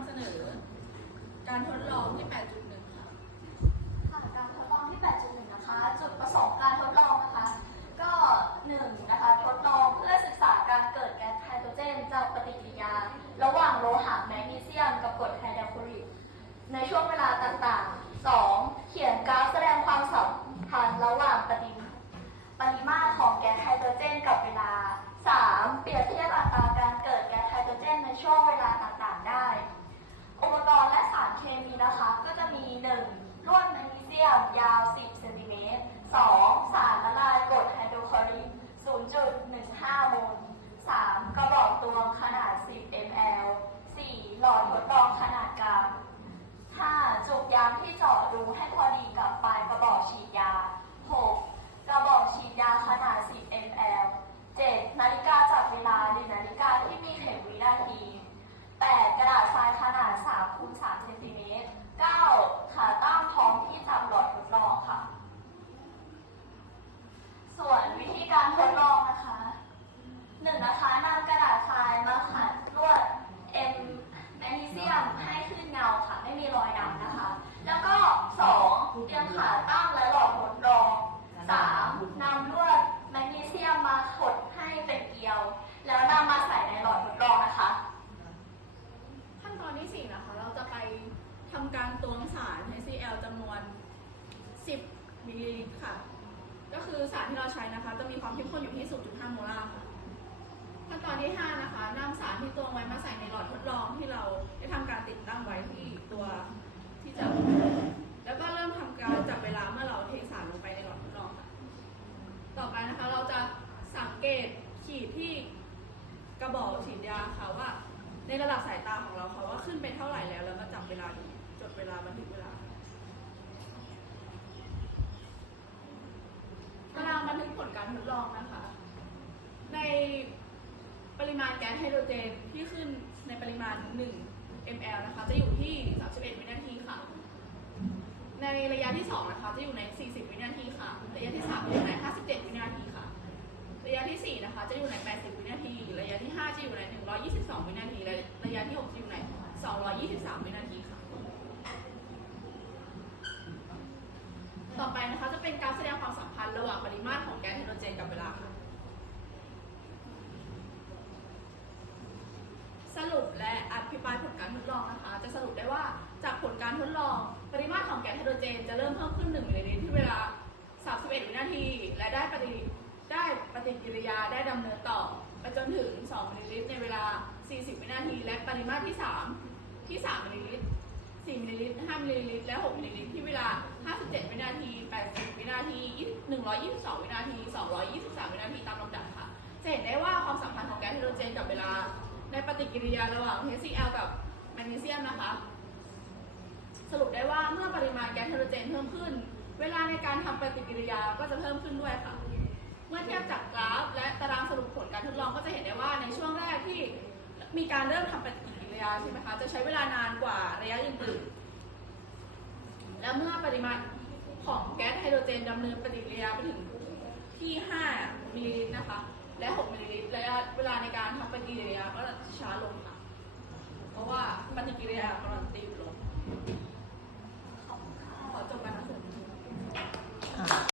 ำเสนอ การทดลองที่ 8.1 ค่ะ ค่ะการทดลองที่ 8.1 นะคะ จุดประสงค์การทดลองนะคะ ก็1นะคะ ทดลองเพื่อศึกษาการเกิดแก๊สไฮโดรเจนจากปฏิกิริยา ระหว่างโลหะแมกนีเซียมกับกรดไฮดรคลอริกในช่วงเวลาต่างๆ 2. เขียนกราฟแสดงความสัมพันธ์ระหว่างปฏิปริมาตรของแก๊สไฮโดรเจนกับเวลา 3. เปรียบเทียบอัตราการเกิดแก๊สไฮโดรเจนในช่วงเวลาต่างๆ ได้ อุปกรณ์และสารเคมีนะคะ ก็จะมี 1. ลวดแมกนีเซียมยาว 10 เซนติเมตร 2. สารละลายกรดไฮโดรคลอริก 0.15 โมล 3. กระบอกตวงขนาด 10 ml 4. หลอดทดลองขนาดกลาง 5. จุกยางที่เจาะรูให้พอดีกับปลายกระบอกฉีดยา 6. กระบอกฉีดยาขนาด 10 ml 7. นาฬิกาจับเวลาหรือนาฬิกาที่มีเข็มวินาที 8. กระดาษทรายขนาด3คูณ3เซนติเมตร 9. ขาตั้งพร้อมที่จับหลอดทดลองค่ะ ส่วนวิธีการทดลองนะคะหนึ่งนะคะนำกระดาษทรายมาขัดลวด M แมกนีเซียมให้ขึ้นเงาค่ะ ไม่มีรอยดำนะคะ แล้วก็ 2. เตียมขาตั้งและหลอดทดลอง 3. นำลวดแมกนีเซียมมาขดให้เป็นเกลียว แล้วนำมาใส่ในหลอดทดลองนะคะ ขั้นตอนที่4นะคะ เราจะไปทำการตวงสาร HCl จำนวน 10มิลลิลิตรค่ะ ก็คือสารที่เราใช้นะคะ จะมีความเข้มข้นอยู่ที่ 0.5 โมลาร์ค่ะ ขั้นตอนที่ 5 นะคะนำสารที่ตวงไว้มาใส่ในหลอดทดลองที่เราได้ทำการติดตั้งไว้ที่ตัวที่จับแล้วก็เริ่มทำการจับเวลาเมื่อเราเทสารลงไปในหลอดทดลองค่ะ ต่อไปนะคะ เราจะสังเกตขีดที่ก ระบอกฉีดยาค่ะว่า ในระดับสายตาของเราค่ะว่าขึ้นไปเท่าไหร่แล้ว แล้วก็จับเวลาดูจดเวลาบันทึกเวลาเวลาบันทึกผลการทดลองนะคะ ในปริมาณแก๊สไฮโดรเจนที่ขึ้นในปริมาณ 1 ml นะคะ จะอยู่ที่ 31 วินาทีค่ะ ในระยะที่ 2 นะคะ จะอยู่ใน 40 วินาทีค่ะ ระยะที่ 3 อยู่ใน 57 วินาทีค่ะ ระยะที่ 4 นะคะ จะอยู่ใน 80 วินาที ระยะที่ 5 จะอยู่ใน 122 วินาทีและระยะที่ 6 จะอยู่ใน 223 วินาทีค่ะ ต่อไปนะคะจะเป็นการแสดงความสัมพันธ์ระหว่างปริมาตรของแก๊สไฮโดรเจนกับเวลาค่ะ สรุปและอภิปรายผลการทดลองนะคะ จะสรุปได้ว่าจากผลการทดลอง ปริมาตรของแก๊สไฮโดรเจน จะเริ่มเพิ่มขึ้น1มิลลิลิตรที่เวลา 31 วินาที และได้ปฏิได้ ฏิกิริยาได้ดำเนินต่อ ไปจนถึง 2มิลลิลิตรในเวลา 40 วินาที และปริมาตรที่ 3 ที่ 3มิลลิลิตร 4มิลลิลิตร 5มิลลิลิตร และ 6มิลลิลิตร ที่เวลา 57 วินาที 80 วินาที 122 วินาที 223 วินาทีตามลำดับค่ะ จะเห็นได้ว่าความสัมพันธ์ของแก๊สไฮโดรเจนกับเวลา ในปฏิกิริยาระหว่าง HCl กับแมกนีเซียมนะคะ สรุปได้ว่าเมื่อปริมาณแก๊สไฮโดรเจนเพิ่มขึ้น เวลาในการทำปฏิกิริยาก็จะเพิ่มขึ้นด้วยค่ะ มีการเริ่มทำปฏิกิริยาใช่ไหมคะ จะใช้เวลานานกว่าระยะอื่นๆ และเมื่อปริมาณของแก๊สไฮโดรเจนดำเนินปฏิกิริยาไปถึงที่ 5 มิลลิลิตรนะคะ และ 6 มิลลิลิตรระยะเวลาในการทำปฏิกิริยาก็จะช้าลงค่ะ เพราะว่า